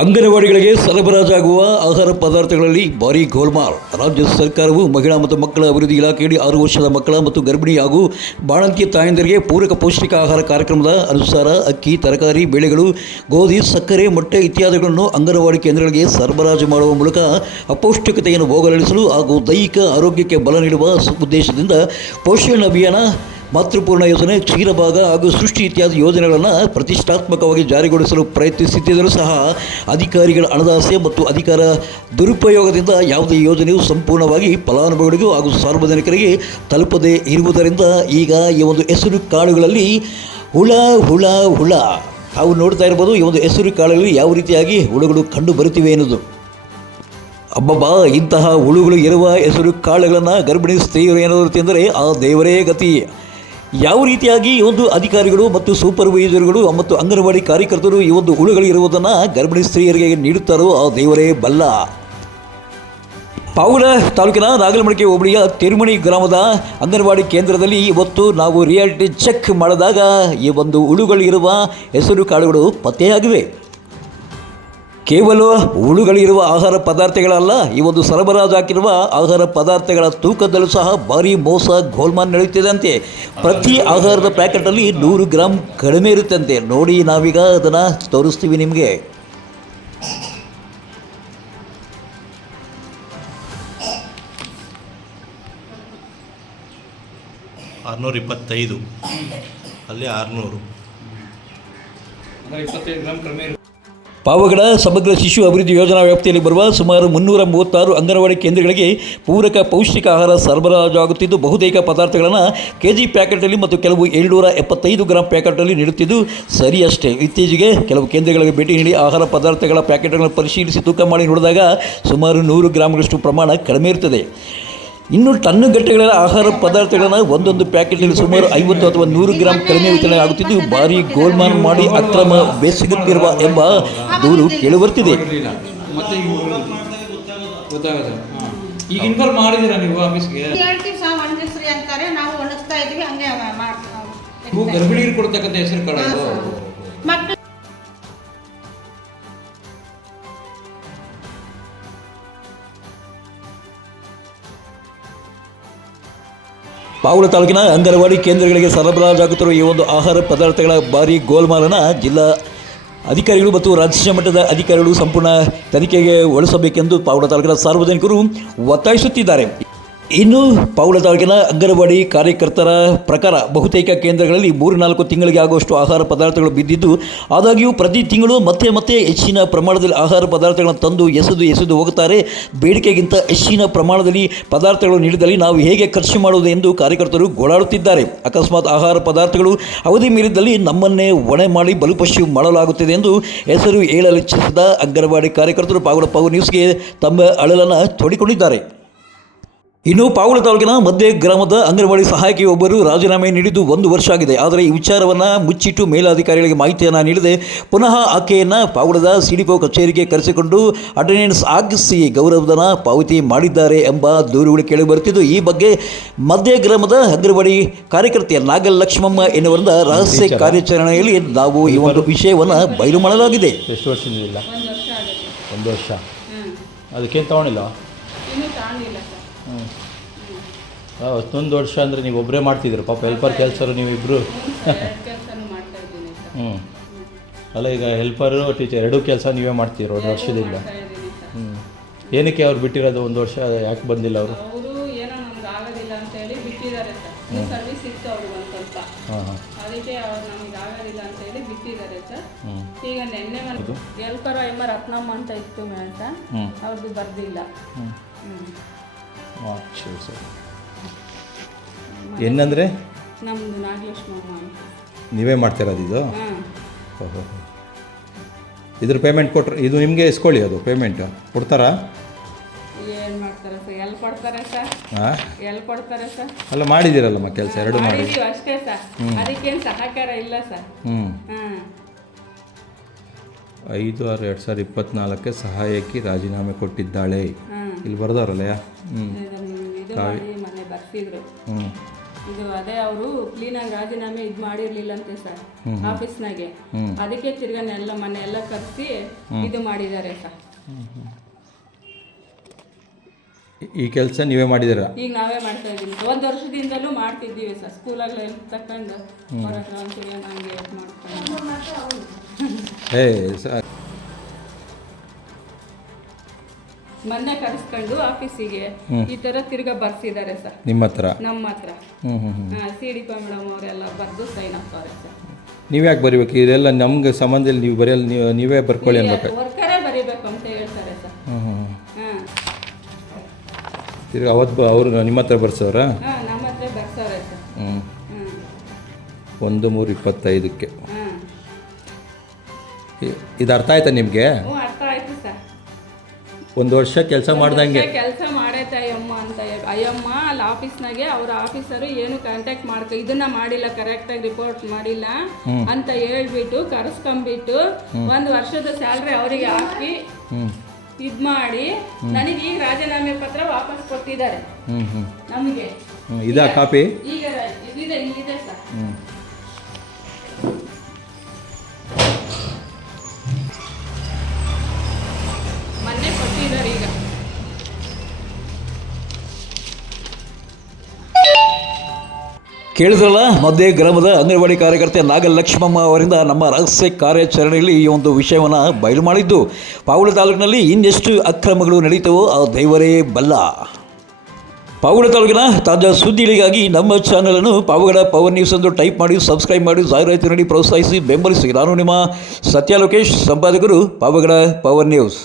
ಅಂಗನವಾಡಿಗಳಿಗೆ ಸರಬರಾಜಾಗುವ ಆಹಾರ ಪದಾರ್ಥಗಳಲ್ಲಿ ಭಾರಿ ಗೋಲ್ಮಾಲ್. ರಾಜ್ಯ ಸರ್ಕಾರವು ಮಹಿಳಾ ಮತ್ತು ಮಕ್ಕಳ ಅಭಿವೃದ್ಧಿ ಇಲಾಖೆಯಲ್ಲಿ ಆರು ವರ್ಷದ ಮಕ್ಕಳ ಮತ್ತು ಗರ್ಭಿಣಿ ಹಾಗೂ ಬಾಣಂತಿ ತಾಯಂದಿರಿಗೆ ಪೂರಕ ಪೌಷ್ಟಿಕ ಆಹಾರ ಕಾರ್ಯಕ್ರಮದ ಅನುಸಾರ ಅಕ್ಕಿ, ತರಕಾರಿ, ಬೆಳೆಗಳು, ಗೋಧಿ, ಸಕ್ಕರೆ, ಮೊಟ್ಟೆ ಇತ್ಯಾದಿಗಳನ್ನು ಅಂಗನವಾಡಿ ಕೇಂದ್ರಗಳಿಗೆ ಸರಬರಾಜು ಮಾಡುವ ಮೂಲಕ ಅಪೌಷ್ಟಿಕತೆಯನ್ನು ಹೋಗಲಾಡಿಸಲು ಹಾಗೂ ದೈಹಿಕ ಆರೋಗ್ಯಕ್ಕೆ ಬಲ ನೀಡುವ ಉದ್ದೇಶದಿಂದ ಪೋಷಣ್ ಅಭಿಯಾನ ಮಾತೃಪೂರ್ಣ ಯೋಜನೆ, ಕ್ಷೀರಭಾಗ ಹಾಗೂ ಸೃಷ್ಟಿ ಇತ್ಯಾದಿ ಯೋಜನೆಗಳನ್ನು ಪ್ರತಿಷ್ಠಾತ್ಮಕವಾಗಿ ಜಾರಿಗೊಳಿಸಲು ಪ್ರಯತ್ನಿಸುತ್ತಿದ್ದರೂ ಸಹ ಅಧಿಕಾರಿಗಳ ಹಣದಾಸೆ ಮತ್ತು ಅಧಿಕಾರ ದುರುಪಯೋಗದಿಂದ ಯಾವುದೇ ಯೋಜನೆಯು ಸಂಪೂರ್ಣವಾಗಿ ಫಲಾನುಭವಿಗಳಿಗೂ ಹಾಗೂ ಸಾರ್ವಜನಿಕರಿಗೆ ತಲುಪದೇ ಇರುವುದರಿಂದ ಈಗ ಈ ಒಂದು ಹೆಸರು ಕಾಳುಗಳಲ್ಲಿ ಹುಳ ಹುಳ ಹುಳ. ನಾವು ನೋಡ್ತಾ ಇರ್ಬೋದು, ಈ ಒಂದು ಹೆಸರು ಕಾಳುಗಳಲ್ಲಿ ಯಾವ ರೀತಿಯಾಗಿ ಹುಳುಗಳು ಕಂಡು ಬರುತ್ತಿವೆ ಎನ್ನುವುದು. ಅಬ್ಬಬ್ಬಾ, ಇಂತಹ ಹುಳುಗಳು ಇರುವ ಹೆಸರು ಕಾಳುಗಳನ್ನು ಗರ್ಭಿಣಿ ಸ್ತ್ರೀಯರು ಏನಾದರೂ ತಿಂದರೆ ಆ ದೇವರೇ ಗತಿ. ಯಾವ ರೀತಿಯಾಗಿ ಈ ಒಂದು ಅಧಿಕಾರಿಗಳು ಮತ್ತು ಸೂಪರ್ವೈಸರ್ಗಳು ಮತ್ತು ಅಂಗನವಾಡಿ ಕಾರ್ಯಕರ್ತರು ಈ ಒಂದು ಹುಳುಗಳಿರುವುದನ್ನು ಗರ್ಭಿಣಿ ಸ್ತ್ರೀಯರಿಗೆ ನೀಡುತ್ತಾರೋ? ಆ ದೇವರೇ ಬಲ್ಲ. ಪಾವುಲ ತಾಲೂಕಿನ ನಾಗಲಮಡಿಕೆ ಹೋಬಳಿಯ ತಿರುಮಣಿ ಗ್ರಾಮದ ಅಂಗನವಾಡಿ ಕೇಂದ್ರದಲ್ಲಿ ಇವತ್ತು ನಾವು ರಿಯಾಲಿಟಿ ಚೆಕ್ ಮಾಡಿದಾಗ ಈ ಒಂದು ಹುಳುಗಳಿರುವ ಹೆಸರು ಕಾಳುಗಳು ಪತ್ತೆಯಾಗಿವೆ. ಕೇವಲ ಹುಳುಗಳಿರುವ ಆಹಾರ ಪದಾರ್ಥಗಳಲ್ಲ ಈ ಒಂದು ಸರಬರಾಜು ಹಾಕಿರುವ ಆಹಾರ ಪದಾರ್ಥಗಳ ತೂಕದಲ್ಲೂ ಸಹ ಭಾರಿ ಮೋಸ ಗೋಲ್ಮಾನ್ ನಡೆಯುತ್ತಿದೆ ಅಂತೆ ಪ್ರತಿ ಆಹಾರದ ಪ್ಯಾಕೆಟಲ್ಲಿ ನೂರು ಗ್ರಾಮ್ ಕಡಿಮೆ ಇರುತ್ತಂತೆ. ನೋಡಿ ನಾವೀಗ ಅದನ್ನು ತೋರಿಸ್ತೀವಿ ನಿಮಗೆ. ಆರುನೂರ. ಇಪ್ಪತ್ತೈದು ಅಲ್ಲಿ ಆರುನೂರು ಪಾವಗಡ ಸಮಗ್ರ ಶಿಶು ಅಭಿವೃದ್ಧಿ ಯೋಜನಾ ವ್ಯಾಪ್ತಿಯಲ್ಲಿ ಬರುವ ಸುಮಾರು ಮುನ್ನೂರ ಮೂವತ್ತಾರು ಅಂಗನವಾಡಿ ಕೇಂದ್ರಗಳಿಗೆ ಪೂರಕ ಪೌಷ್ಟಿಕ ಆಹಾರ ಸರಬರಾಜಾಗುತ್ತಿದ್ದು, ಬಹುತೇಕ ಪದಾರ್ಥಗಳನ್ನು ಕೆ ಜಿ ಪ್ಯಾಕೆಟಲ್ಲಿ ಮತ್ತು ಕೆಲವು ಏಳ್ನೂರ ಎಪ್ಪತ್ತೈದು ಗ್ರಾಂ ಪ್ಯಾಕೆಟಲ್ಲಿ ನೀಡುತ್ತಿದ್ದು ಸರಿ ಅಷ್ಟೇ ಇತ್ತೀಚೆಗೆ ಕೆಲವು ಕೇಂದ್ರಗಳಿಗೆ ಭೇಟಿ ನೀಡಿ ಆಹಾರ ಪದಾರ್ಥಗಳ ಪ್ಯಾಕೆಟ್ಗಳನ್ನು ಪರಿಶೀಲಿಸಿ ತೂಕ ಮಾಡಿ ನೋಡಿದಾಗ ಸುಮಾರು ನೂರು ಗ್ರಾಮ್ಗಳಷ್ಟು ಪ್ರಮಾಣ ಕಡಿಮೆ ಇರ್ತದೆ ಇನ್ನು ಟನ್ನು ಗಟ್ಟೆಗಳ ಆಹಾರ ಪದಾರ್ಥಗಳನ್ನು ಒಂದೊಂದು ಪ್ಯಾಕೆಟ್ನಲ್ಲಿ ಸುಮಾರು ಐವತ್ತು ಅಥವಾ ನೂರು ಗ್ರಾಂ ಕಡಿಮೆ ವಿತರಣೆ ಆಗುತ್ತಿದ್ದು ಭಾರಿ ಗೋಲ್ಮಾಲ್ ಮಾಡಿ ಅಕ್ರಮ ಬೇಸಿಗುತ್ತಿರುವ ಎಂಬ ದೂರು ಕೇಳಿಬರ್ತಿದೆ ಈಗ ಗೊತ್ತಾಗುತ್ತೆ. ಹಾಂ. ಈಗ ಇನ್ಫಾರ್ಮ್ ಮಾಡಿದ್ದೀರಾ ನೀವು ಆಫೀಸ್ಗೆ? ಅಂತಾರೆ ನಾವು ಒಣಗಿಸ್ತಾ ಇದೀವಿ ಹಂಗೆ ಕೊಡ್ತಕ್ಕಂಥ ಹೆಸರು ಕಾಳು ಪಾವುಳ ತಾಲೂಕಿನ ಅಂಗನವಾಡಿ ಕೇಂದ್ರಗಳಿಗೆ ಸರಬರಾಜಾಗುತ್ತಿರುವ ಈ ಒಂದು ಆಹಾರ ಪದಾರ್ಥಗಳ ಭಾರಿ ಗೋಲ್ಮಾಲನ ಜಿಲ್ಲಾ ಅಧಿಕಾರಿಗಳು ಮತ್ತು ರಾಜ್ಯ ಮಟ್ಟದ ಅಧಿಕಾರಿಗಳು ಸಂಪೂರ್ಣ ತನಿಖೆಗೆ ಒಳಿಸಬೇಕೆಂದು ಪಾವಡ ತಾಲೂಕಿನ ಸಾರ್ವಜನಿಕರು ಒತ್ತಾಯಿಸುತ್ತಿದ್ದಾರೆ. ಇನ್ನು ತಾಲೂಕಿನ ಅಂಗನವಾಡಿ ಕಾರ್ಯಕರ್ತರ ಪ್ರಕಾರ ಬಹುತೇಕ ಕೇಂದ್ರಗಳಲ್ಲಿ ಮೂರು ನಾಲ್ಕು ತಿಂಗಳಿಗೆ ಆಗುವಷ್ಟು ಆಹಾರ ಪದಾರ್ಥಗಳು ಬಿದ್ದಿದ್ದು, ಆದಾಗ್ಯೂ ಪ್ರತಿ ತಿಂಗಳು ಮತ್ತೆ ಮತ್ತೆ ಹೆಚ್ಚಿನ ಪ್ರಮಾಣದಲ್ಲಿ ಆಹಾರ ಪದಾರ್ಥಗಳನ್ನು ತಂದು ಎಸೆದು ಎಸೆದು ಹೋಗುತ್ತಾರೆ. ಬೇಡಿಕೆಗಿಂತ ಹೆಚ್ಚಿನ ಪ್ರಮಾಣದಲ್ಲಿ ಪದಾರ್ಥಗಳು ನೀಡಿದಲ್ಲಿ ನಾವು ಹೇಗೆ ಖರ್ಚು ಮಾಡುವುದು ಎಂದು ಕಾರ್ಯಕರ್ತರು ಗೋಳಾಡುತ್ತಿದ್ದಾರೆ. ಅಕಸ್ಮಾತ್ ಆಹಾರ ಪದಾರ್ಥಗಳು ಅವಧಿ ಮೀರಿದಲ್ಲಿ ನಮ್ಮನ್ನೇ ಒಣೆ ಮಾಡಿ ಬಲುಪಶು ಮಾಡಲಾಗುತ್ತಿದೆ ಎಂದು ಹೆಸರು ಹೇಳಲಿಚ್ಛಿಸಿದ ಅಂಗನವಾಡಿ ಕಾರ್ಯಕರ್ತರು ಪಾವಡ ಪಾವು ನ್ಯೂಸ್ಗೆ ತಮ್ಮ ಅಳಲನ್ನು ತೋಡಿಕೊಂಡಿದ್ದಾರೆ. ಇನ್ನು ಪಾವಳ ತಾಲೂಕಿನ ಮಧ್ಯೆ ಗ್ರಾಮದ ಅಂಗನವಾಡಿ ಸಹಾಯಕಿಯೊಬ್ಬರು ರಾಜೀನಾಮೆ ನೀಡಿದ್ದು ಒಂದು ವರ್ಷ ಆಗಿದೆ. ಆದರೆ ಈ ವಿಚಾರವನ್ನು ಮುಚ್ಚಿಟ್ಟು ಮೇಲಾಧಿಕಾರಿಗಳಿಗೆ ಮಾಹಿತಿಯನ್ನು ನೀಡದೆ ಪುನಃ ಆಕೆಯನ್ನು ಪಾವಳದ ಸಿಡಿಪೋ ಕಚೇರಿಗೆ ಕರೆಸಿಕೊಂಡು ಅಟೆಂಡೆನ್ಸ್ ಆಗಿಸಿ ಗೌರವಧನ ಪಾವತಿ ಮಾಡಿದ್ದಾರೆ ಎಂಬ ದೂರುಗಳು ಕೇಳಿಬರುತ್ತಿದ್ದು ಈ ಬಗ್ಗೆ ಮಧ್ಯ ಗ್ರಾಮದ ಅಂಗನವಾಡಿ ಕಾರ್ಯಕರ್ತೆಯ ನಾಗಲಕ್ಷ್ಮಮ್ಮ ಎನ್ನುವರಿಂದ ರಹಸ್ಯ ಕಾರ್ಯಾಚರಣೆಯಲ್ಲಿ ನಾವು ಈ ಒಂದು ವಿಷಯವನ್ನು ಬಯಲು ಮಾಡಲಾಗಿದೆ. ಎಷ್ಟು ವರ್ಷದಿಂದ ಇಲ್ಲ? ಒಂದು ವರ್ಷ ಆಗುತ್ತೆ. ಒಂದು ವರ್ಷ. ಹ್ಞೂ ಅದಕ್ಕೇನು ತೊಗೊಂಡಿಲ್ಲ? ಇನ್ನೂ ತಗೊಂಡಿಲ್ಲ. ಸರ್ ಹ್ಞೂ ಹತ್ತೊಂದು ವರ್ಷ ಅಂದರೆ ನೀವು ಒಬ್ಬರೇ ಮಾಡ್ತಿದ್ರು ಪಾಪ ಹೆಲ್ಪರ್ ಕೆಲಸರು ನೀವಿಬ್ಬರು ಕೆಲಸನೂ ಮಾಡ್ತಾ ಇದ್ದೀನಿ ಸರ್ ಹ್ಞೂ ಅಲ್ಲ ಈಗ ಹೆಲ್ಪರು ಟೀಚರ್ ಎರಡೂ ಕೆಲಸ ನೀವೇ ಮಾಡ್ತೀರ ಒಂದು ವರ್ಷದಿಂದ ಹ್ಞೂ ಏನಕ್ಕೆ ಅವ್ರು ಬಿಟ್ಟಿರೋದು ಒಂದು ವರ್ಷ ಯಾಕೆ ಬಂದಿಲ್ಲ ಅವರು ಅವರು ಏನೋ ನಮ್ಗೆ ಆಗೋದಿಲ್ಲ ಅಂತ ಹೇಳಿ ಬಿಟ್ಟಿದ್ದಾರೆ ಸರ್ ಈ ಸರ್ವಿಸ್ ಇತ್ತು ಅವ್ರಿಗೆ ಒಂದು ಸ್ವಲ್ಪ ಹಾಂ ಹಾಂ ಅದಕ್ಕೆ ಅವ್ರು ನಮಗೆ ಆಗೋದಿಲ್ಲ ಅಂತ ಹೇಳಿ ಬಿಟ್ಟಿದ್ದಾರೆ ಸರ್ ಹ್ಞೂ ಈಗ ನಿನ್ನೆ ಒಂದು ಎಲ್ಪರ ಎಮ್ಮ ರತ್ನಮ್ಮ ಅಂತ ಇತ್ತು ಅಂತ ಅವ್ರದ್ದು ಬರ್ದಿಲ್ಲ ಹ್ಞೂ ಸರಿ ಸರಿ ಏನಂದರೆ ನಮ್ಮದು ಅಂತ. ನೀವೇ ಮಾಡ್ತಿರೋದು ಇದು? ಹಾಂ. ಓಹೋ. ಇದ್ರ ಪೇಮೆಂಟ್ ಕೊಟ್ರೆ ಇದು ನಿಮಗೆ ಇಸ್ಕೊಳ್ಳಿ ಅದು ಪೇಮೆಂಟ್ ಕೊಡ್ತಾರಾ? ಏನು ಮಾಡ್ತಾರೆ ಸರ್ ಎಲ್ಲಿ ಕೊಡ್ತಾರೆ ಸರ್ ಹಾಂ ಎಲ್ಲಿ ಕೊಡ್ತಾರೆ ಸರ್ ಅಲ್ಲ ಮಾಡಿದ್ದೀರಲ್ಲಮ್ಮ ಕೆಲಸ ಎರಡು ಮಾಡಿ. ಮಾಡಿದೀವಿ ಅಷ್ಟೇ ಸರ್ ಅದಕ್ಕೇನು ಸಹಕಾರ ಇಲ್ಲ ಸರ್ ಹ್ಞೂ ಹಾಂ. ಐದು ಆರು ಎರಡು ಸಾವಿರದ ಸಹಾಯಕಿ ರಾಜೀನಾಮೆ ಕೊಟ್ಟಿದ್ದಾಳೆ. ಹಾಂ. ಇಲ್ಲಿ ಬರ್ದಾರಲ್ಲ ಹ್ಞೂ ಇದು ಮಾಡಿ ಮನೆ ಬರ್ತಿದ್ರು ಹ್ಞೂ ಇದು ಅದೇ ಅವರು ಆಗಿ ರಾಜೀನಾಮೆ ಇದು ಮಾಡಿರ್ಲಿಲ್ಲಂತೆ ಸರ್ ಆಫೀಸ್ನಾಗೆ. ಅದಕ್ಕೆ ತಿರ್ಗಾನೆಲ್ಲ ಮನೆ ಎಲ್ಲ ಕರೆಸಿ ಇದು ಮಾಡಿದ್ದಾರೆ ಸರ್. ಈ ಕೆಲಸ ನೀವೇ ಮಾಡಿದಿರ ಈಗ ನಾವೇ ಮಾಡ್ತಾ ಇದ್ದೀವಿ ಒಂದು ವರ್ಷದಿಂದಲೂ ಮಾಡ್ತಿದ್ದೀವಿ ಸರ್. ಸ್ಕೂಲ್ ತಕೊಂಡು ಹೊರಗೆ ಅಂತೀವಿ ಹಂಗೆ ಇದು ಮಾಡ್ಕೊಂಡು ಏ ಸ ಮೊನ್ನೆ ಕರೆಸ್ಕೊಂಡು ಆಫೀಸಿಗೆ ಈ ತರ ತಿರ್ಗಾ ಬರ್ಸಿದ್ದಾರೆ ಸರ್. ನಿಮ್ಮ ಹತ್ರ? ನಮ್ಮ ಹತ್ರ. ಹ್ಞೂ ಹ್ಞೂ ಹ್ಞೂ ಸಿ ಡಿ ಪಿ ಮೇಡಮ್ ಅವರೆಲ್ಲ ಬರೆದು ಸೈನ್ ಆಗ್ತಾರೆ ಸರ್. ನೀವು ಯಾಕೆ ಬರೀಬೇಕು? ಇದೆಲ್ಲ ನಮ್ಗೆ ಸಂಬಂಧದಲ್ಲಿ ನೀವು ಬರೆಯಲ್ಲ ನೀವು ನೀವೇ ಬರ್ಕೊಳ್ಳಿ ಅನ್ಬೇಕು ವರ್ಕರೇ ಬರೀಬೇಕು ಅಂತ ಹೇಳ್ತಾರೆ ಸರ್. ಹ್ಞೂ ಹ್ಞೂ ಹಾಂ. ತಿರ್ಗಿ ಅವತ್ತು ಅವರು ನಿಮ್ಮ ಹತ್ರ ಬರ್ಸೋರಾ? ಹಾಂ ನಮ್ಮ ಹತ್ರ ಬರ್ತಾರೆ ಸರ್. ಹ್ಞೂ ಹ್ಞೂ ಒಂದು ಮೂರು ಇಪ್ಪತ್ತೈದಕ್ಕೆ. ಹಾಂ. ಇದು ಅರ್ಥ ಆಯ್ತಾ ನಿಮಗೆ? ಹ್ಞೂ ಒಂದು ವರ್ಷ ಕೆಲಸ ಮಾಡ್ದಂಗೆ. ಕೆಲಸ ಮಾಡೈತೆ ಅಯ್ಯಮ್ಮ ಅಂತ ಅಯ್ಯಮ್ಮ ಅಲ್ಲಿ ಆಫೀಸ್ನಾಗೆ ಅವ್ರ ಆಫೀಸರು ಏನು ಕಾಂಟ್ಯಾಕ್ಟ್ ಮಾಡ್ಕೊ ಇದನ್ನ ಮಾಡಿಲ್ಲ ಕರೆಕ್ಟಾಗಿ ರಿಪೋರ್ಟ್ ಮಾಡಿಲ್ಲ ಅಂತ ಹೇಳ್ಬಿಟ್ಟು ಕರೆಸ್ಕೊಂಬಿಟ್ಟು ಒಂದು ವರ್ಷದ ಸ್ಯಾಲ್ರಿ ಅವರಿಗೆ ಹಾಕಿ ಇದ್ ಮಾಡಿ ನನಗೆ ಈಗ ರಾಜೀನಾಮೆ ಪತ್ರ ವಾಪಸ್ ಕೊಟ್ಟಿದ್ದಾರೆ ನಮಗೆ. ಇದಾ ಕಾಪಿ? ಈಗ ಇದಿದೆ ಇಲ್ಲಿದೆ ಸರ್. ಕೇಳಿದ್ರಲ್ಲ, ಮಧ್ಯೆ ಗ್ರಾಮದ ಅಂಗನವಾಡಿ ಕಾರ್ಯಕರ್ತೆ ನಾಗಲಕ್ಷ್ಮಮ್ಮ ಅವರಿಂದ ನಮ್ಮ ರಹಸ್ಯ ಕಾರ್ಯಾಚರಣೆಯಲ್ಲಿ ಈ ಒಂದು ವಿಷಯವನ್ನು ಬಯಲು ಮಾಡಿದ್ದು. ಪಾವಳ ತಾಲೂಕಿನಲ್ಲಿ ಇನ್ನೆಷ್ಟು ಅಕ್ರಮಗಳು ನಡೀತವೋ ಆ ದೈವರೇ ಬಲ್ಲ. ಪಾವಗಡ ತಾಲೂಕಿನ ತಾಜಾ ಸುದ್ದಿಗಳಿಗಾಗಿ ನಮ್ಮ ಚಾನಲನ್ನು ಪಾವಗಡ ಪವರ್ ನ್ಯೂಸ್ ಎಂದು ಟೈಪ್ ಮಾಡಿ, ಸಬ್ಸ್ಕ್ರೈಬ್ ಮಾಡಿ ಜಾಹೀರಾತು ನೀಡಿ ಪ್ರೋತ್ಸಾಹಿಸಿ ಬೆಂಬಲಿಸಿ. ನಾನು ನಿಮ್ಮ ಸತ್ಯ ಲೋಕೇಶ್ ಸಂಪಾದಕರು ಪಾವಗಡ ಪವರ್ ನ್ಯೂಸ್.